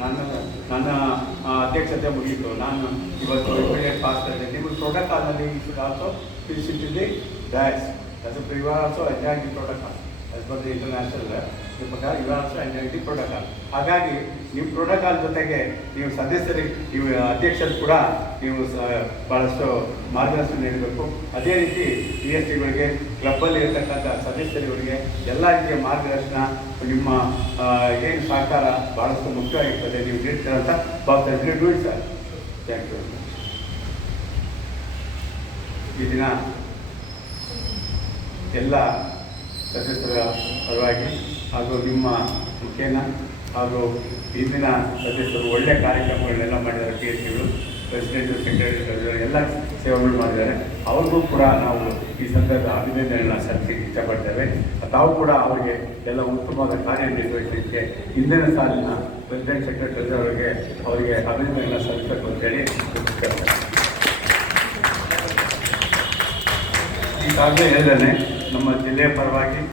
ನನ್ನ ಅಧ್ಯಕ್ಷತೆ ಮುಗಿಯಿತು. ನಾನು ಇವತ್ತು ಇಮಿಡಿಯೇಟ್ ಪಾಸ್ ಮಾಡಿದೆ. ನಿಮಗೆ ಪ್ರೋಟೋಕಾಲ್ನಲ್ಲಿ you should also visit in the dais as a you are also enjoying the protocol as per the international ಪ್ರಕಾರ you are also enjoying the protocol. ಹಾಗಾಗಿ ನಿಮ್ಮ ಪ್ರೋಟೋಕಾಲ್ ಜೊತೆಗೆ ನೀವು ಸದಸ್ಯರಿಗೆ ನೀವು ಅಧ್ಯಕ್ಷರು ಕೂಡ ನೀವು ಭಾಳಷ್ಟು ಮಾರ್ಗದರ್ಶನ ನೀಡಬೇಕು. ಅದೇ ರೀತಿ ಪಿ ಎಸ್ ಟಿಗಳಿಗೆ ಕ್ಲಬ್ಬಲ್ಲಿ ಇರತಕ್ಕಂಥ ಸದಸ್ಯರುಗಳಿಗೆ ಎಲ್ಲ ರೀತಿಯ ಮಾರ್ಗದರ್ಶನ ನಿಮ್ಮ ಏನು ಸಹಕಾರ ಭಾಳಷ್ಟು ಮುಖ್ಯವಾಗಿರ್ತದೆ. ನೀವು ನೀಡ್ತೀರಂತ ಭಾವಿಸ್ತಾ do it sir. Thank you. ಈ ದಿನ ಎಲ್ಲ ಸದಸ್ಯರ ಪರವಾಗಿ ಹಾಗೂ ನಿಮ್ಮ ಮುಖೇನ ಹಾಗೂ ಇಂದಿನ ಸದಸ್ಯರು ಒಳ್ಳೆಯ ಕಾರ್ಯಕ್ರಮಗಳನ್ನೆಲ್ಲ ಮಾಡಿದ್ದಾರೆ. ಪಿ ಎಸ್ ಸಿಗಳು ಪ್ರೆಸಿಡೆಂಟು ಸೆಕ್ರೆಟರಿ ಎಲ್ಲ ಸೇವೆಗಳು ಮಾಡಿದ್ದಾರೆ. ಅವ್ರಿಗೂ ಕೂಡ ನಾವು ಈ ಸಂದರ್ಭದ ಅಭಿನಂದನೆಗಳನ್ನ ಸಲ್ಲಿಸಲಿಕ್ಕೆ ಇಷ್ಟಪಡ್ತೇವೆ. ತಾವು ಕೂಡ ಅವರಿಗೆ ಎಲ್ಲ ಉತ್ತಮವಾದ ಕಾರ್ಯನಿರ್ವಹಿಸಲಿಕ್ಕೆ ಹಿಂದಿನ ಸಾಲಿನ ಪ್ರೆಸಿಡೆಂಟ್ ಸೆಕ್ರೆಟರಿ ಅವರಿಗೆ ಅಭಿನಂದನೆಗಳನ್ನ ಸಲ್ಲಿಸಬೇಕು ಅಂತೇಳಿ ಈಗಾಗಲೇ ಹೇಳಿದ್ದೇನೆ. ನಮ್ಮ ಜಿಲ್ಲೆಯ ಪರವಾಗಿ